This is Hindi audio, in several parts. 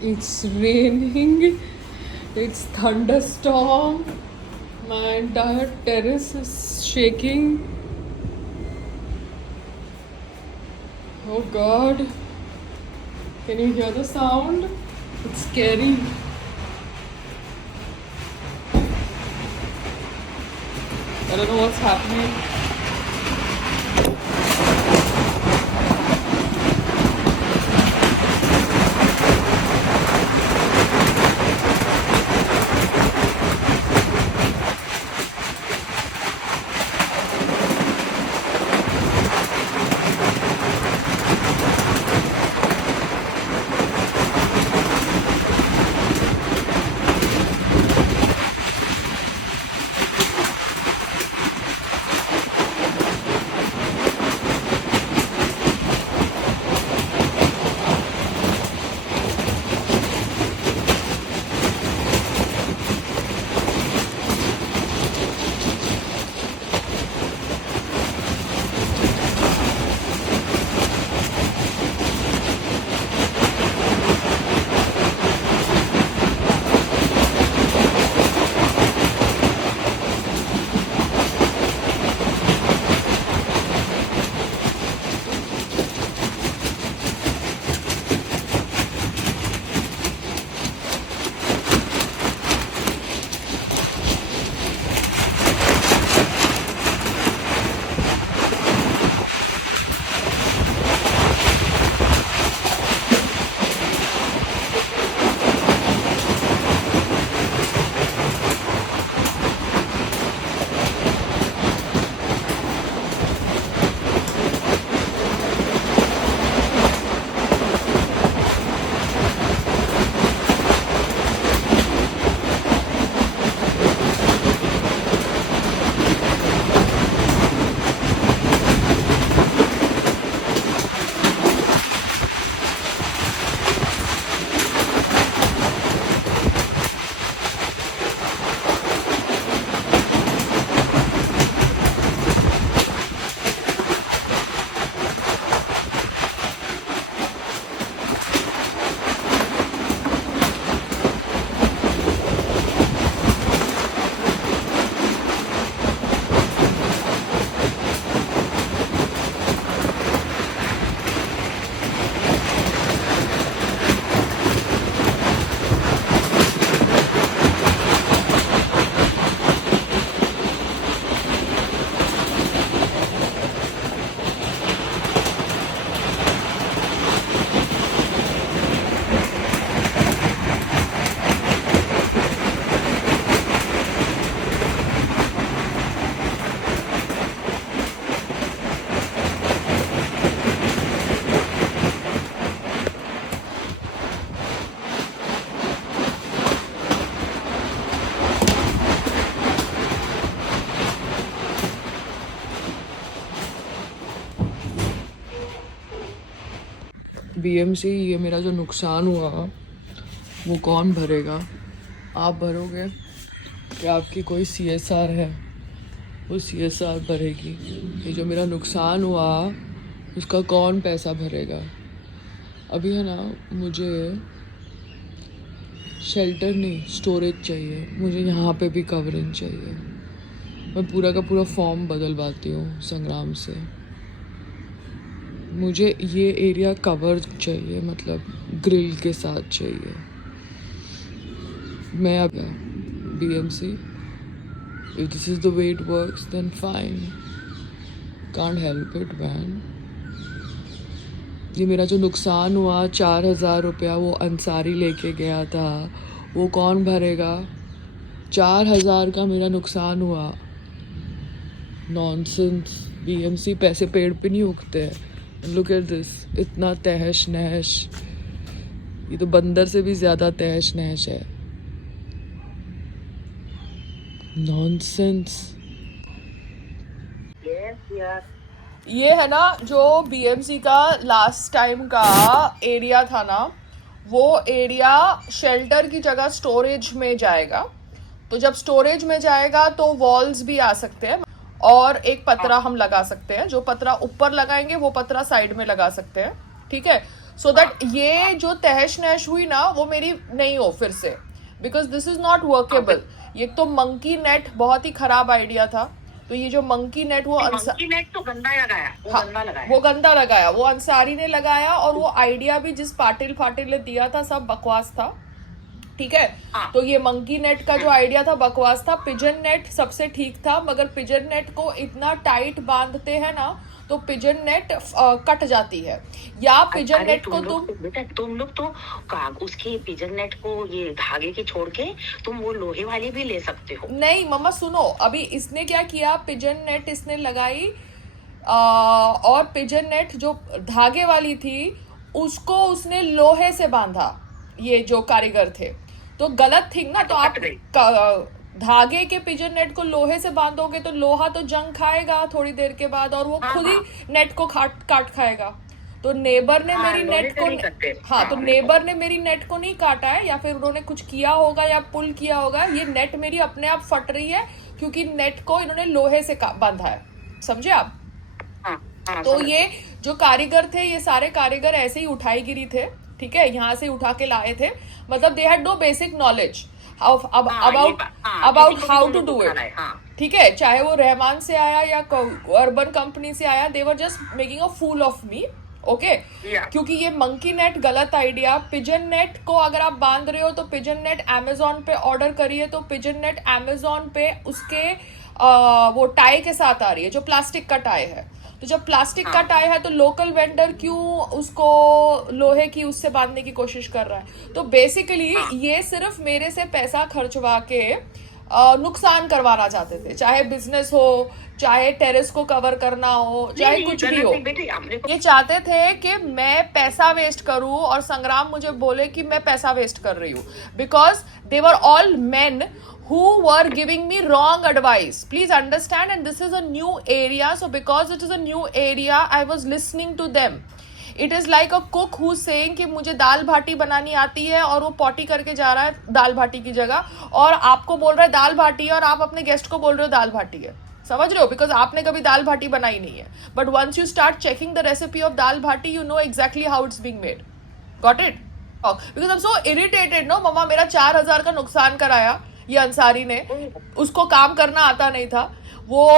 It's raining. It's thunderstorm. My entire terrace is shaking. Oh God. Can you hear the sound? It's scary. I don't know what's happening. BMC, ये मेरा जो नुकसान हुआ वो कौन भरेगा? आप भरोगे या आपकी कोई CSR है वो CSR भरेगी? ये जो मेरा नुकसान हुआ उसका कौन पैसा भरेगा? अभी है ना, मुझे शेल्टर नहीं, स्टोरेज चाहिए। मुझे यहाँ पे भी कवरिंग चाहिए। मैं पूरा का पूरा फॉर्म बदलवाती हूँ संग्राम से। मुझे ये एरिया कवर चाहिए, मतलब ग्रिल के साथ चाहिए। मैं अब BMC, if this is the way it works then fine, can't help it man। ये मेरा जो नुकसान हुआ 4,000 रुपया वो अंसारी लेके गया था, वो कौन भरेगा? 4,000 का मेरा नुकसान हुआ। नॉनसेंस। BMC, पैसे पेड़ पे नहीं उगते हैं। लुक एट दिस, इतना तहश नहश। ये तो बंदर से भी ज्यादा तहश नहश है। नॉनसेंस। ये है ना जो BMC का लास्ट टाइम का एरिया था ना, वो एरिया शेल्टर की जगह स्टोरेज में जाएगा। तो जब स्टोरेज में जाएगा तो वॉल्स भी आ सकते हैं और एक पतरा हम लगा सकते हैं। जो पतरा ऊपर लगाएंगे वो पतरा साइड में लगा सकते हैं, ठीक है। सो दैट ये जो तहश नहश हुई ना वो मेरी नहीं हो फिर से, because this is not workable. ये तो मंकी नेट बहुत ही खराब आइडिया था, तो ये जो मंकी नेट वो मंकी नेट तो गंदा लगाया, हाँ, वो गंदा लगाया, वो अंसारी ने लगाया, और वो आइडिया भी जिस पाटिल फाटिल ने दिया था सब बकवास था, ठीक है। तो ये मंकी नेट का जो आइडिया था बकवास था। पिजन नेट सबसे ठीक था, मगर पिजन नेट को इतना टाइट बांधते हैं ना तो पिजन नेट कट जाती है, या पिजन नेट को तुम लोग तो उसकी पिजन नेट को ये धागे की छोड़ के तुम वो लोहे वाली भी ले सकते हो। नहीं मम्मा सुनो, अभी इसने क्या किया, पिजन नेट इसने लगाई और पिजन नेट जो धागे वाली थी उसको उसने लोहे से बांधा, ये जो कारीगर थे, तो गलत थिंग ना। तो आप धागे के पिजन नेट को लोहे से बांधोगे तो लोहा तो जंग खाएगा थोड़ी देर के बाद, और वो खुद ही नेट को काट खाएगा। तो नेबर ने मेरी नेट को तो नेबर ने मेरी नेट को नहीं काटा है, या फिर उन्होंने कुछ किया होगा या पुल किया होगा। ये नेट मेरी अपने आप फट रही है क्योंकि नेट को इन्होंने लोहे से बांधा है, समझे आप? तो ये जो कारीगर थे, ये सारे कारीगर ऐसे ही उठाई गिरी थे, ठीक है, यहाँ से उठा के लाए थे, मतलब they had no basic knowledge about how to do it, ठीक है। चाहे वो रहमान से आया या अर्बन कंपनी से आया, they were just making a fool of me, okay. क्योंकि ये मंकी नेट गलत आइडिया। पिजन नेट को अगर आप बांध रहे हो तो पिजन नेट अमेजोन पे ऑर्डर करिए, तो पिजन नेट अमेजोन पे उसके वो टाई के साथ आ रही है, जो प्लास्टिक का टाई है। तो जब प्लास्टिक का टाई है तो लोकल वेंडर क्यों उसको लोहे की उससे बांधने की कोशिश कर रहा है? तो बेसिकली ये सिर्फ मेरे से पैसा खर्चवा के नुकसान करवाना चाहते थे, चाहे बिजनेस हो, चाहे टेरेस को कवर करना हो, चाहे कुछ भी हो। ये चाहते थे कि मैं पैसा वेस्ट करूं और संग्राम मुझे बोले कि मैं पैसा वेस्ट कर रही हूँ, because they were all main who were giving me wrong advice. Please understand, and this is a new area, so because it is a new area I was listening to them. It is like a cook who's saying कि मुझे दाल भाटी बनानी आती है और वो पॉटी करके जा रहा है दाल भाटी की जगह, और आपको बोल रहा है दाल भाटी है और आप अपने गेस्ट को बोल रहे हो दाल भाटी है, समझ रहे हो? बिकॉज आपने कभी दाल भाटी बनाई नहीं है, but once you start checking the recipe of dal baati you know exactly how it's being made. Got it? Because I am so irritated no मम्मा, मेरा 4,000 का नुकसान कराया ये अंसारी ने, उसको काम करना आता नहीं था, वो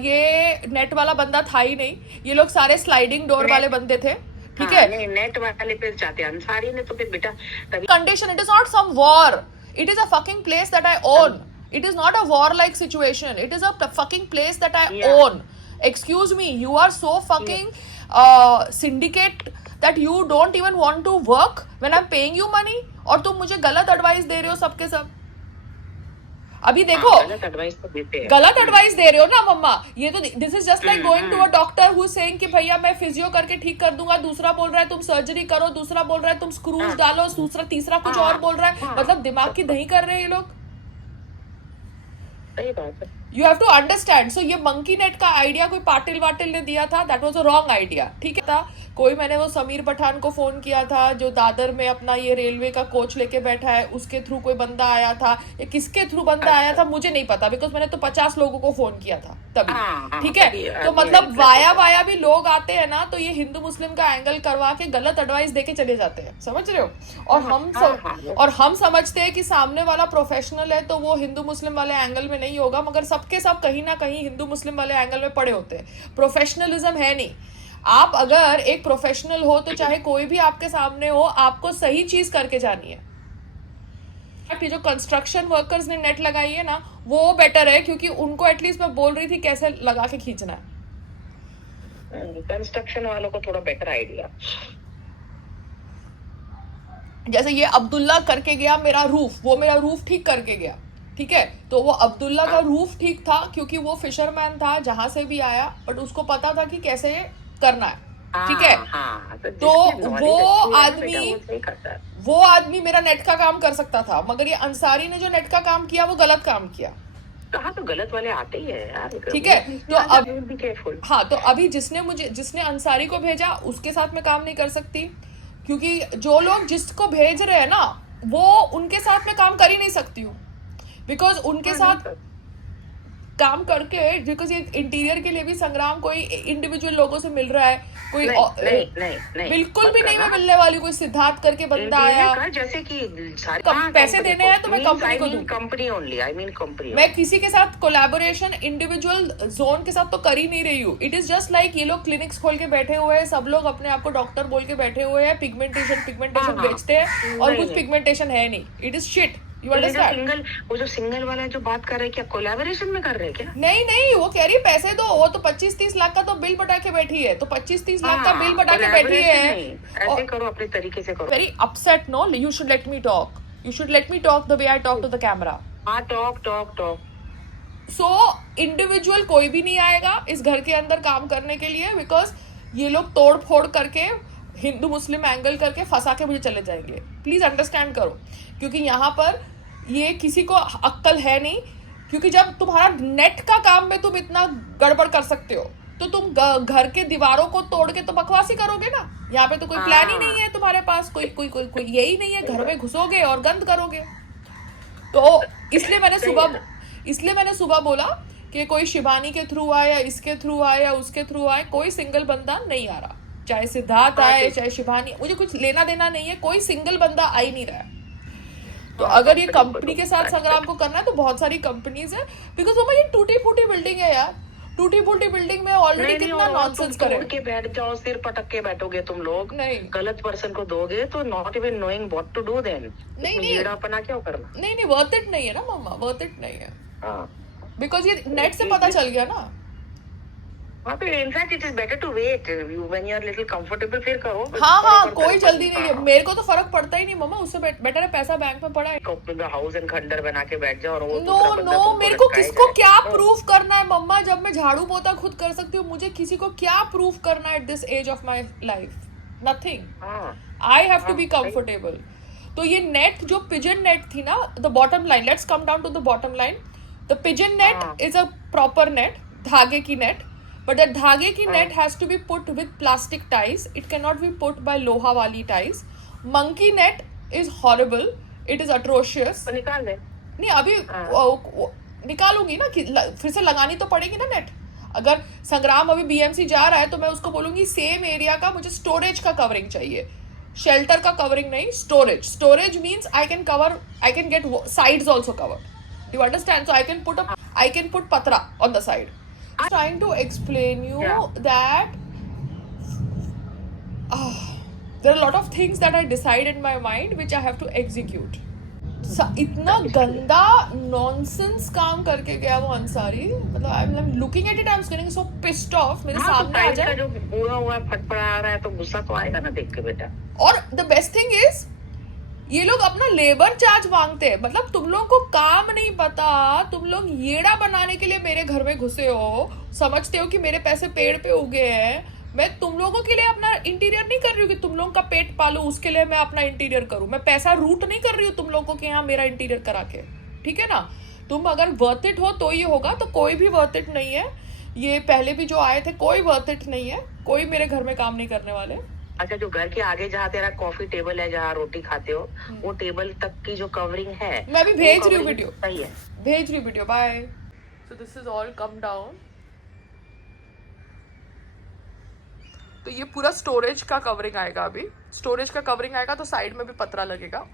ये नेट वाला बंदा था ही नहीं, ये लोग सारे स्लाइडिंग डोर वाले बंदे थे, ठीक है। नेट वाले पे जाते अंसारी ने तो फिर बेटा condition, it is not some war, it is a fucking place that I own, it is not a war like situation, it is a fucking place that I own. Excuse me, you are so fucking syndicate that you don't even want to work when I'm paying you money, और तुम मुझे गलत एडवाइस दे रहे हो सबके सब। अभी देखो गलत एडवाइस दे रहे हो ना मम्मा, ये तो this is just like going to a doctor who saying कि भैया मैं फिजियो करके ठीक कर दूंगा, दूसरा बोल रहा है तुम सर्जरी करो, दूसरा बोल रहा है तुम स्क्रूज डालो, दूसरा तीसरा कुछ और बोल रहा है, मतलब दिमाग की दही कर रहे हैं ये लोग। You have to understand. So ये मंकी नेट का आइडिया कोई पाटिल वाटिल ने दिया था, that was a wrong idea, ठीक है। था कोई, मैंने वो समीर पठान को फोन किया था जो दादर में अपना ये रेलवे का कोच लेके बैठा है, उसके थ्रू कोई बंदा आया था, या किसके थ्रू बंदा आया था मुझे नहीं पता, बिकॉज मैंने तो 50 लोगों को फोन किया था तभी, ठीक है। तो मतलब वाया भी लोग आते हैं ना, तो ये हिंदू मुस्लिम का एंगल करवा के गलत एडवाइस देके चले जाते हैं, समझ रहे हो? और हम समझते हैं कि सामने वाला प्रोफेशनल है तो वो हिंदू मुस्लिम वाले एंगल में नहीं होगा, मगर सबके सब कहीं ना कहीं हिंदू मुस्लिम वाले एंगल में पड़े होते हैं। प्रोफेशनलिज्म है नहीं। आप अगर एक प्रोफेशनल हो तो चाहे कोई भी आपके सामने हो, आपको सही चीज करके जानी है। जो कंस्ट्रक्शन वर्कर्स ने नेट लगाई है ना वो बेटर है, क्योंकि उनको एटलीस्ट मैं बोल रही थी कैसे लगा के खींचना है। कंस्ट्रक्शन वालों को थोड़ा बेटर आइडिया। जैसे ये अब्दुल्ला करके गया मेरा रूफ, वो मेरा रूफ ठीक करके गया, ठीक है। तो वो अब्दुल्ला का रूफ ठीक था क्योंकि वो फिशरमैन था जहां से भी आया, बट उसको पता था कि कैसे करना है, ठीक है। तो वो आदमी मेरा नेट का काम कर सकता था, मगर ये अंसारी ने जो नेट का काम किया वो गलत काम किया। कहाँ तो गलत वाले आते ही है यार, ठीक है। तो अब हाँ, तो अभी जिसने अंसारी को भेजा उसके साथ मैं काम नहीं कर सकती, क्योंकि जो लोग जिसको भेज रहे हैं ना वो उनके साथ मैं काम कर ही नहीं सकती हूँ, बिकॉज उनके साथ काम करके, बिकॉज ये इंटीरियर के लिए भी संग्राम कोई इंडिविजुअल लोगों से मिल रहा है, कोई नहीं बिल्कुल भी नहीं मैं मिलने वाली, कोई सिद्धार्थ करके बंदा आया, जैसे कि पैसे देने हैं तो मैं कंपनी को दूं, company only, I mean company. मैं किसी के साथ कोलैबोरेशन इंडिविजुअल जोन के साथ तो कर ही नहीं रही हूँ। इट इज जस्ट लाइक ये लोग क्लिनिक्स खोल के बैठे हुए हैं, सब लोग अपने आप को डॉक्टर बोल के बैठे हुए हैं, पिगमेंटेशन बेचते हैं और कुछ पिगमेंटेशन है नहीं। It is shit, you understand? वो जो सिंगल वाला जो बात कर रहे हैं, क्या कोलैबोरेशन में कर रहे हैं क्या? नहीं, वो कह रही पैसे दो, वो तो 25-30 लाख का तो बिल बटा के बैठी है, तो 25-30 लाख का बिल बटा के बैठी है। ऐसे करो, अपने तरीके से करो। Very upset, no, you should let me talk, you should let me talk the way I talk to the camera. Talk. So individual कोई भी नहीं आएगा इस घर के अंदर काम करने के लिए, बिकॉज ये लोग तोड़ फोड़ करके हिंदू मुस्लिम एंगल करके फंसा के मुझे चले जाएंगे। प्लीज अंडरस्टैंड करो, क्योंकि यहाँ पर ये किसी को अक्ल है नहीं। क्योंकि जब तुम्हारा नेट का काम में तुम इतना गड़बड़ कर सकते हो, तो तुम घर के दीवारों को तोड़ के तो बकवासी करोगे ना। यहाँ पे तो कोई प्लान ही नहीं है तुम्हारे पास, कोई यही नहीं है, घर में घुसोगे और गंद करोगे। तो इसलिए मैंने सुबह बोला कि कोई शिवानी के थ्रू आए या इसके थ्रू आए या उसके थ्रू आए, कोई सिंगल बंदा नहीं आ रहा, चाहे सिद्धार्थ आए चाहे शिवानी, मुझे कुछ लेना देना नहीं है, कोई सिंगल बंदा आ ही नहीं रहा है। तो अगर ये कंपनी के साथ संग्राम को करना है तो बहुत सारी कंपनीज है, बिकॉज वो ये टूटी फूटी बिल्डिंग है यार, टूटी फूटी बिल्डिंग में ऑलरेडी कितना नॉनसेंस करे के बैठ जाओ, सिर पटक के बैठोगे तुम लोग, नहीं गलत पर्सन को दोगे तो not even knowing what to do, then नहीं अपना क्या करना, नहीं वर्थ इट नहीं है ना मम्मा, वर्थ इट नहीं है, बिकॉज ये नेट से पता चल गया ना। In fact it is better to wait when you are little comfortable, फिर करो। हाँ, कोई जल्दी नहीं है, मेरे को तो फर्क पड़ता ही नहीं मम्मा, उससे बेटर है पैसा बैंक में पड़ा है, हाउस एंड खंडर बना के बैठ जाओ। और वो नो, मेरे को किसको क्या प्रूफ करना है मम्मा, जब मैं झाड़ू पोता खुद कर सकती हूँ, मुझे किसी को क्या प्रूफ करना है at this age of my life? Nothing, I have to be comfortable. तो ये नेट जो पिजन नेट थी ना, the bottom line, let's come down to the bottom line. The pigeon net is a proper net, धागे की नेट, but that धागे की net has to be put with plastic ties, it cannot be put by लोहा वाली ties। monkey net is horrible, it is atrocious। निकाल दे। नहीं अभी निकालूंगी ना, कि फिर से लगानी तो पड़ेगी ना नेट। अगर संग्राम अभी बीएमसी जा रहा है तो मैं उसको बोलूंगी सेम एरिया का मुझे स्टोरेज का कवरिंग चाहिए, शेल्टर का कवरिंग नहीं, storage means I can get sides also covered, you understand? So I can put पतरा on the side. I'm trying to explain you that there are a lot of things that I decide in my mind which I have to execute. इतना गंदा नॉनसेंस काम करके गया वो अंसारी, मतलब I'm looking at it, I'm getting so pissed off। मेरे सामने आ जाए, जो पूरा हुआ फटफड़ा आ रहा है तो गुस्सा तो आएगा ना देख के बेटा। और the best thing is ये लोग अपना लेबर चार्ज मांगते हैं, मतलब तुम लोग को काम नहीं पता, तुम लोग येड़ा बनाने के लिए मेरे घर में घुसे हो, समझते हो कि मेरे पैसे पेड़ पे उगे हैं। मैं तुम लोगों के लिए अपना इंटीरियर नहीं कर रही हूँ कि तुम लोगों का पेट पालू, उसके लिए मैं अपना इंटीरियर करूँ। मैं पैसा रूट नहीं कर रही हूँ तुम लोगों के यहाँ मेरा इंटीरियर करा के, ठीक है ना? तुम अगर वर्थ इट हो तो ये होगा, तो कोई भी वर्थ इट नहीं है। ये पहले भी जो आए थे कोई वर्थ इट नहीं है, कोई मेरे घर में काम नहीं करने वाले। अच्छा, जो घर के आगे जहाँ तेरा कॉफी टेबल है, जहाँ रोटी खाते हो, वो टेबल तक की जो कवरिंग है, मैं अभी भेज रही हूँ वीडियो, सही है, भेज रही हूँ video, bye. So this is all come down. तो ये पूरा स्टोरेज का कवरिंग आएगा, अभी स्टोरेज का कवरिंग आएगा तो साइड में भी पतरा लगेगा,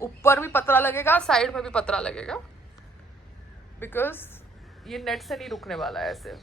ऊपर भी पतरा लगेगा, साइड में भी पतरा लगेगा, बिकॉज ये नेट से नहीं रुकने वाला है ऐसे।